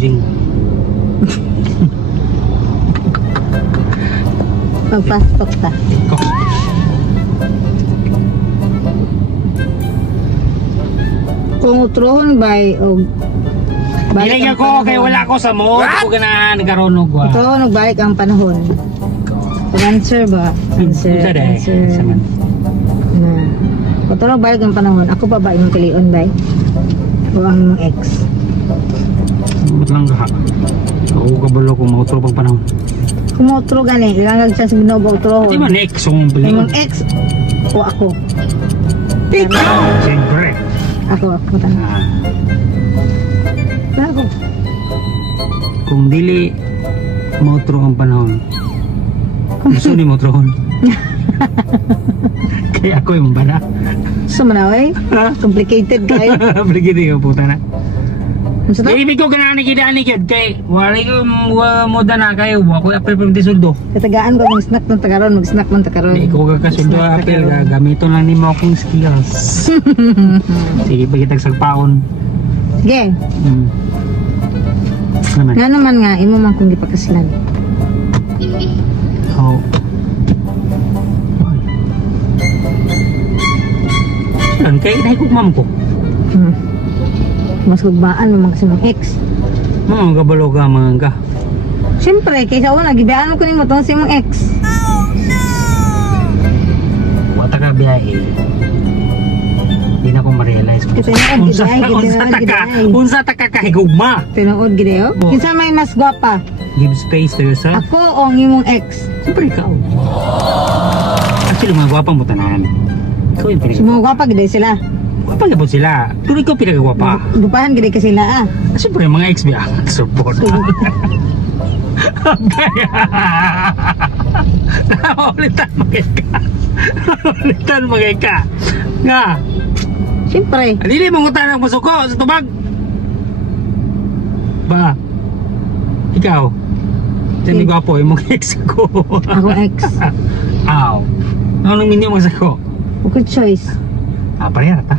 Jing. Pagpasok ta. Kung utrohon ba o balik ako kay wala ako sa mood ko na nagaronog wa. Utrohon balik ang panahon. Answer ba? Answer. Na. Utrohon balik ang panahon. Ako pa ba imong pilion ba? O ang imong ex? Lang ka. Ako kabalo ko mautro pang panahon. Kumotro gani, ilangag siya sa binobo utrohon. Di man ex yung pilion. Imong ex o ako? Ikaw! Siyempre. Ako. Ako. Kung dili mautro ang panahon, gusto ni mautrohon. Kaya ako yung bala. So manaway? Complicated kayo. Complicated yung puta na. Gusto to? Ibig ko ganaan ni kid kay wala ko moda na kayo. Ako apel pa di suldo. Katagaan ko mag-snack ng takaron, mag-snack ng takaron. Hindi ko kakasuldo apel. Gamiton lang ni mo akong skills. Sige, pagkitag sagpaon. Sige. Naman. Nga naman nga, imo man kung gipakasilan. Oo. Yan, kaya inahigog mam ko. Mas gugbaan mo kasi mong ex. Kabalo ka mga ka. Siyempre, kaysa una, gibiyaan ko ni mo itong si mong ex. Wata ka biyahe. Hindi na ko ma-realize. Unsa taka kahigugma. Tinood gide oh. Kinsa may mas gwapa? Give space to yourself. Ako o ang imong ex? Siyempre ikaw. Actually, mga gwapang butanan. Ikaw yung pinagagwapa. Mga gwapa gide sila. Gwapang gabot sila. Pero ikaw pinagagwapa. Gupahan gide ka sila ah. Siyempre, mga ex biya. Support. Ulitan magay ka. Nga. Siyempre. Alili mong utang ng masuko sa tubag. Ba? Ikaw? Diyan ni gwapo, yung mga ex ko. Ako ex. Aw. Anong minyo mo sa ko? Good choice. Parehara ta.